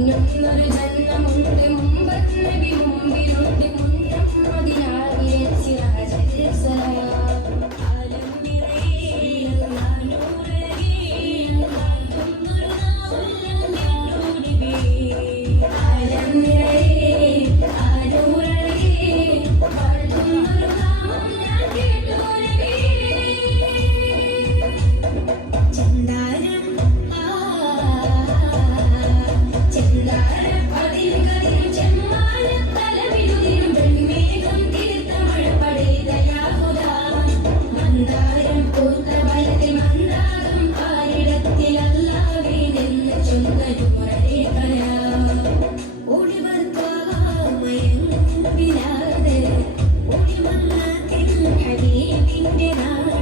മുന്നൊന്നൊരു ജന്മമുണ്ട് മുമ്പ് നബി 经典爱。